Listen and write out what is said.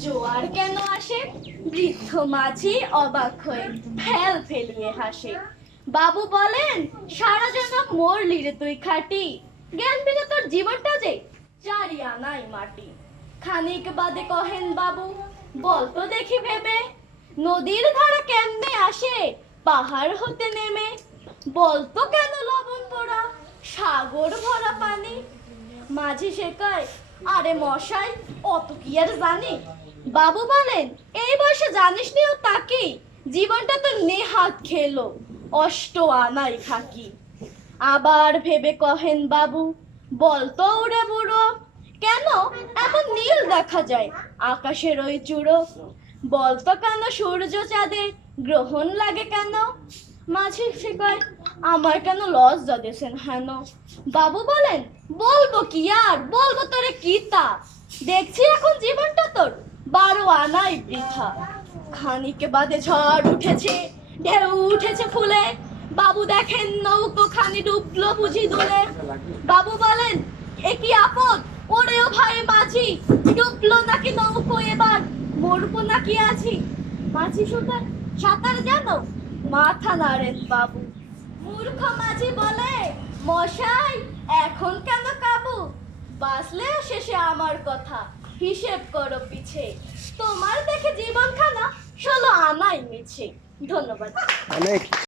জোয়ার কেন আসে? বৃদ্ধ মাঝি অবাক হয়ে ফেল ফেলিয়ে হাসে। বাবু বলেন, সারা জনম মরলি রে তুই খাটি, জ্ঞান বিনা তোর জীবনটা যে চারি আনাই মাটি। খানিক বাদে কহেন বাবু, বল তো দেখি ভেবে, নদীর ধারা কেমনে আসে পাহাড় হতে নেমে? বলতো কেন লবণ পোড়া সাগর ভরা পানি? মাঝি শেখায়, আরে মশাই অত কি আর জানি। বাবু বলেন, এই বয়সে জানিস নি ও তাকি, জীবনটা তো নেহাত খেলো অষ্ট আনাই ফাঁকি। আবার ভেবে কহেন বাবু, বলতো ওরে বুড়ো, কেন এমন নীল দেখা যায় আকাশের ওই চূড়ো? বলতো কেন সূর্য চাঁদে গ্রহণ লাগে কেন? মাঝি শেখায়, আমার কেন লজ্জা দেশেন হেন? বাবু বলেন, বলবো কি আর, বলবো তোরে কি তা, দেখছি এখন জীবনটা তোর 12 আনাই বৃথা। খানিকে বাদে ঝড় উঠেছে, ঢেউ উঠেছে ফুলে, বাবু দেখেন নৌকো খানি ডুবলো বুঝি দুলে। বাবু বলেন, এ কি আপদ, ওরেও ভাই মাঝি, ডুবলো নাকি নৌকো এবার, মরবো নাকি আছি? মাঝি সুতার, সাঁতার জানো? মাথা নাড়েন বাবু। মূর্খ মাঝি বলে, মশাই এখন কেন কাবু? বাঁচলেও শেষে আমার কথা, হিসেব করো পিছে, তোমার দেখে জীবন খানা 16 আনাই মিছে। ধন্যবাদ। অনেক